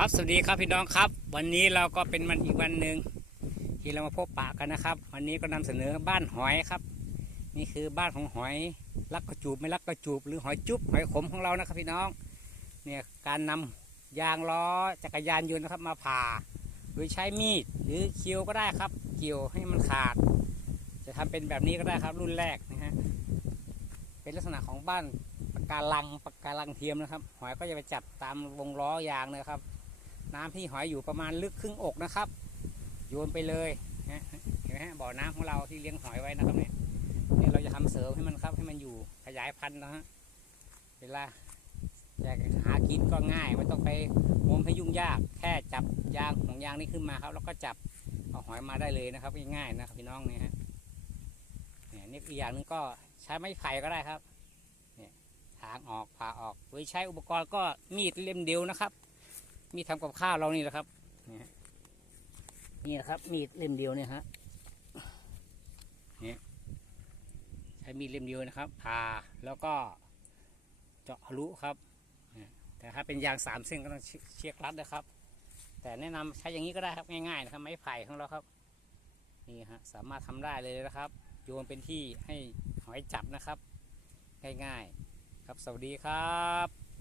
ครับสวัสดีครับพี่น้องครับ วันนี้เราก็เป็นวันอีกวันหนึ่งที่เรามาพบปะกันนะครับ วันนี้ก็นำเสนอบ้านหอยครับ นี่คือบ้านของหอยลักกระจูบไม่ลักกระจูบหรือหอยจุ๊บหอยขมของเรานะครับ พี่น้องเนี่ยการนำยางล้อจักรยานยนต์นะครับมาผ่าโดยใช้มีดหรือเคียวก็ได้ครับ เกี่ยวให้มันขาด จะทำเป็นแบบนี้ก็ได้ครับรุ่นแรกนะฮะเป็นลักษณะของบ้านปะการังปะการังเทียมนะครับ หอยก็จะไปจับตามวงล้อยางนะครับ น้ำที่หอยอยู่ประมาณลึกครึ่งอกนะครับ โยนไปเลยนะเห็นไหมฮะบ่อน้ำของเราที่เลี้ยงหอยไว้นะครับเนี่ยเนี่ยเราจะทำเสริมให้มันครับให้มันอยู่ขยายพันธุ์นะฮะเวลาจะหากินก็ง่ายไม่ต้องไปงมให้ยุ่งยากแค่จับยางของยางนี้ขึ้นมาครับ แล้วก็จับเอาหอยมาได้เลยนะครับง่ายๆนะครับพี่น้องเนี่ยฮะเนี่ยนี่อีกอย่างหนึงก็ใช้ไม้ไผ่ก็ได้ครับเนี่ยถางออกผ่าออกโดยใช้อุปกรณ์ก็มีดเล่มเดียวนะครับ มีดทำกับข้าวเรานี่แหละครับนี่นะครับ มีดเล่มเดียวเนี่ยฮะนี่ใช้มีดเล่มเดียวนะครับผ่าแล้วก็เจาะทะลุครับแต่ถ้าเป็นยางสามเส้นก็ต้องเชือกรัดนะครับ แต่แนะนำใช้อย่างนี้ก็ได้ครับง่ายๆนะครับไม้ไผ่ของเราครับนี่ฮะสามารถทำได้เลยนะครับ โยนเป็นที่ให้หอยจับนะครับ ง่ายๆ ครับสวัสดีครับ